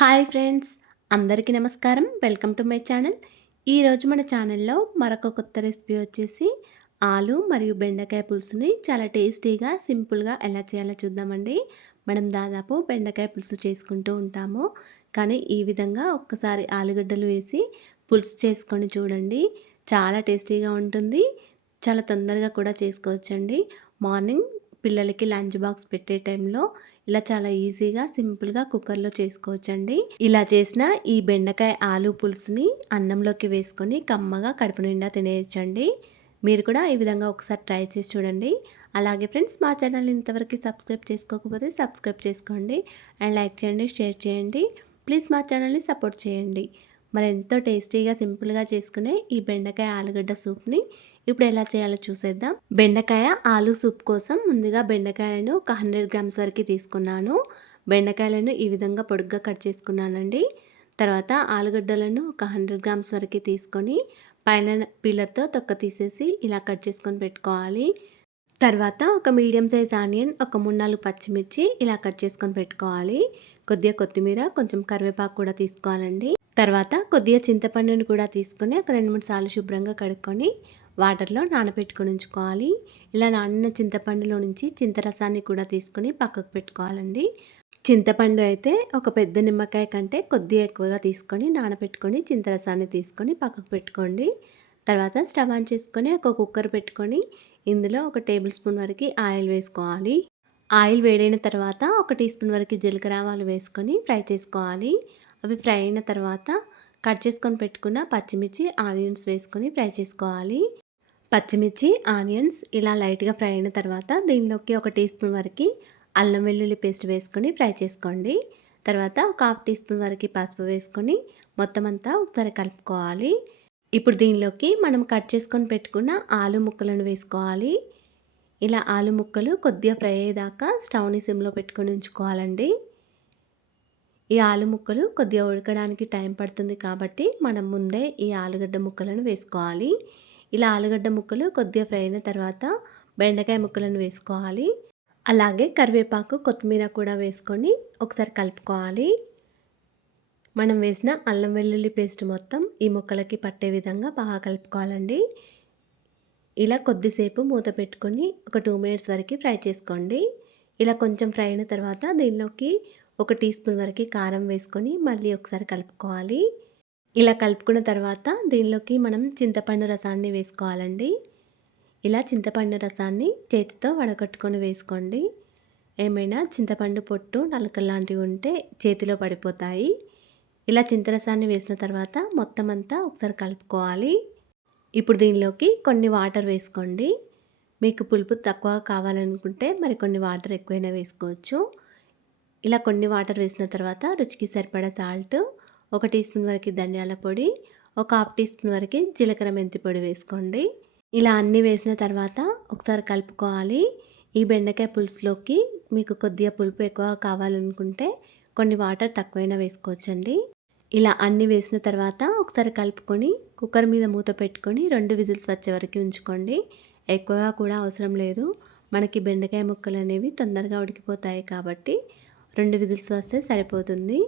Hi friends అందరికీ నమస్కారం. Welcome to my channel. ఈరోజు మన ఛానల్లో మరొక కొత్త రెసిపీ వచ్చేసి ఆలు మరియు బెండకాయ పులుసుని చాలా టేస్టీగా సింపుల్గా ఎలా చేయాలో చూద్దామండి. మనం దాదాపు బెండకాయ పులుసు చేసుకుంటూ ఉంటాము. కానీ ఈ విధంగా ఒక్కసారి ఆలుగడ్డలు వేసి పులుసు చేసుకొని చూడండి. చాలా టేస్టీగా ఉంటుంది. చాలా తొందరగా కూడా చేసుకోవచ్చండి. మార్నింగ్ పిల్లలకి లంచ్ బాక్స్ పెట్టే టైంలో ఇలా చాలా ఈజీగా సింపుల్గా కుక్కర్లో చేసుకోవచ్చండి. ఇలా చేసిన ఈ బెండకాయ ఆలు పులుసుని అన్నంలోకి వేసుకొని కమ్మగా కడుపు నిండా తినేయచ్చండి. మీరు కూడా ఈ విధంగా ఒకసారి ట్రై చేసి చూడండి. అలాగే ఫ్రెండ్స్ మా ఛానల్ ఇంతవరకు సబ్స్క్రైబ్ చేసుకోకపోతే సబ్స్క్రైబ్ చేసుకోండి. అండ్ లైక్ చేయండి షేర్ చేయండి. ప్లీజ్ మా ఛానల్ని సపోర్ట్ చేయండి. మరి ఎంతో టేస్టీగా సింపుల్గా చేసుకునే ఈ బెండకాయ ఆలుగడ్డ సూప్ని ఇప్పుడు ఎలా చేయాలో చూసేద్దాం. బెండకాయ ఆలు సూప్ కోసం ముందుగా బెండకాయలను ఒక హండ్రెడ్ గ్రామ్స్ వరకు తీసుకున్నాను. బెండకాయలను ఈ విధంగా పొడుగ్గా కట్ చేసుకున్నానండి. తర్వాత ఆలుగడ్డలను ఒక హండ్రెడ్ గ్రామ్స్ వరకు తీసుకొని పైన పీలర్తో తొక్క తీసేసి ఇలా కట్ చేసుకొని పెట్టుకోవాలి. తర్వాత ఒక మీడియం సైజ్ ఆనియన్ ఒక మూడు నాలుగు పచ్చిమిర్చి ఇలా కట్ చేసుకొని పెట్టుకోవాలి. కొద్దిగా కొత్తిమీర కొంచెం కరివేపాకు కూడా తీసుకోవాలండి. తర్వాత కొద్దిగా చింతపండుని కూడా తీసుకొని ఒక రెండు మూడు సార్లు శుభ్రంగా కడుక్కొని వాటర్లో నానబెట్టుకొని ఉంచుకోవాలి. ఇలా నానిన చింతపండులో నుంచి చింతరసాన్ని కూడా తీసుకొని పక్కకు పెట్టుకోవాలండి. చింతపండు అయితే ఒక పెద్ద నిమ్మకాయ కంటే కొద్దిగా ఎక్కువగా తీసుకొని నానబెట్టుకొని చింతరసాన్ని తీసుకొని పక్కకు పెట్టుకోండి. తర్వాత స్టవ్ ఆన్ చేసుకొని ఒక కుక్కర్ పెట్టుకొని ఇందులో ఒక టేబుల్ స్పూన్ వరకు ఆయిల్ వేసుకోవాలి. ఆయిల్ వేడైన తర్వాత ఒక టీ స్పూన్ వరకు జీలకర్ర ఆవాలు వేసుకొని ఫ్రై చేసుకోవాలి. అవి ఫ్రై అయిన తర్వాత కట్ చేసుకొని పెట్టుకున్న పచ్చిమిర్చి ఆనియన్స్ వేసుకొని ఫ్రై చేసుకోవాలి. పచ్చిమిర్చి ఆనియన్స్ ఇలా లైట్గా ఫ్రై అయిన తర్వాత దీనిలోకి ఒక టీ స్పూన్ వరకు అల్లం వెల్లుల్లి పేస్ట్ వేసుకొని ఫ్రై చేసుకోండి. తర్వాత ఒక హాఫ్ టీ స్పూన్ వరకు పసుపు వేసుకొని మొత్తం అంతా ఒకసారి కలుపుకోవాలి. ఇప్పుడు దీనిలోకి మనం కట్ చేసుకొని పెట్టుకున్న ఆలు ముక్కలను వేసుకోవాలి. ఇలా ఆలు ముక్కలు కొద్దిగా ఫ్రై అయ్యేదాకా స్టవ్ని సిమ్లో పెట్టుకొని ఉంచుకోవాలండి. ఈ ఆలు ముక్కలు కొద్దిగా ఉడకడానికి టైం పడుతుంది కాబట్టి మనం ముందే ఈ ఆలుగడ్డ ముక్కలను వేసుకోవాలి. ఇలా ఆలుగడ్డ ముక్కలు కొద్దిగా ఫ్రై అయిన తర్వాత బెండకాయ ముక్కలను వేసుకోవాలి. అలాగే కరివేపాకు కొత్తిమీర కూడా వేసుకొని ఒకసారి కలుపుకోవాలి. మనం వేసిన అల్లం వెల్లుల్లి పేస్ట్ మొత్తం ఈ ముక్కలకి పట్టే విధంగా బాగా కలుపుకోవాలండి. ఇలా కొద్దిసేపు మూత పెట్టుకొని ఒక టూ మినిట్స్ వరకు ఫ్రై చేసుకోండి. ఇలా కొంచెం ఫ్రై అయిన తర్వాత దీనిలోకి ఒక టీ స్పూన్ వరకు కారం వేసుకొని మళ్ళీ ఒకసారి కలుపుకోవాలి. ఇలా కలుపుకున్న తర్వాత దీనిలోకి మనం చింతపండు రసాన్ని వేసుకోవాలండి. ఇలా చింతపండు రసాన్ని చేతితో వడగట్టుకొని వేసుకోండి. ఏమైనా చింతపండు పొట్టు నలకలు లాంటివి ఉంటే చేతిలో పడిపోతాయి. ఇలా చింతరసాన్ని వేసిన తర్వాత మొత్తం అంతా ఒకసారి కలుపుకోవాలి. ఇప్పుడు దీనిలోకి కొన్ని వాటర్ వేసుకోండి. మీకు పులుపు తక్కువ కావాలనుకుంటే మరి కొన్ని వాటర్ ఎక్కువైనా వేసుకోవచ్చు. ఇలా కొన్ని వాటర్ వేసిన తర్వాత రుచికి సరిపడా సాల్ట్ ఒక టీ స్పూన్ వరకు ధనియాల పొడి ఒక హాఫ్ టీ స్పూన్ వరకు జీలకర్ర మెంతి పొడి వేసుకోండి. ఇలా అన్నీ వేసిన తర్వాత ఒకసారి కలుపుకోవాలి. ఈ బెండకాయ పులుసులోకి మీకు కొద్దిగా పులుపు ఎక్కువ కావాలనుకుంటే కొన్ని వాటర్ తక్కువైనా వేసుకోవచ్చండి. ఇలా అన్ని వేసిన తర్వాత ఒకసారి కలుపుకొని కుక్కర్ మీద మూత పెట్టుకొని రెండు విజిల్స్ వచ్చే వరకు ఉంచుకోండి. ఎక్కువగా కూడా అవసరం లేదు. మనకి బెండకాయ ముక్కలు అనేవి తొందరగా ఉడికిపోతాయి కాబట్టి రెండు విజిల్స్ వస్తే సరిపోతుంది.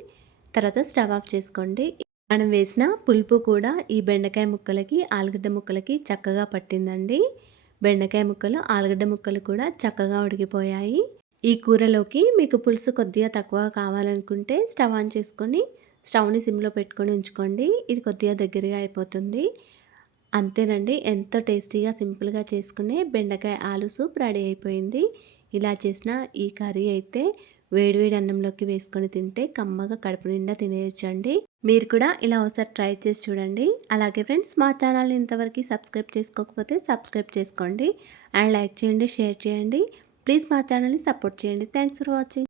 తర్వాత స్టవ్ ఆఫ్ చేసుకోండి. మనం వేసిన పులుపు కూడా ఈ బెండకాయ ముక్కలకి ఆలుగడ్డ ముక్కలకి చక్కగా పట్టిందండి. బెండకాయ ముక్కలు ఆలుగడ్డ ముక్కలు కూడా చక్కగా ఉడికిపోయాయి. ఈ కూరలోకి మీకు పులుసు కొద్దిగా తక్కువ కావాలనుకుంటే స్టవ్ ఆన్ చేసుకొని స్టవ్ని సిమ్లో పెట్టుకొని ఉంచుకోండి. ఇది కొద్దిగా దగ్గరగా అయిపోతుంది. అంతేనండి ఎంతో టేస్టీగా సింపుల్గా చేసుకునే బెండకాయ ఆలు సూప్ రెడీ అయిపోయింది. ఇలా చేసిన ఈ కర్రీ అయితే వేడివేడి అన్నంలోకి వేసుకొని తింటే కమ్మగా కడుపు నిండా తినేయచ్చండి. మీరు కూడా ఇలా ఒకసారి ట్రై చేసి చూడండి. అలాగే ఫ్రెండ్స్ మా ఛానల్ని ఇంతవరకు సబ్స్క్రైబ్ చేసుకోకపోతే సబ్స్క్రైబ్ చేసుకోండి. అండ్ లైక్ చేయండి షేర్ చేయండి. ప్లీజ్ మా ఛానల్ని సపోర్ట్ చేయండి. Thanks for watching.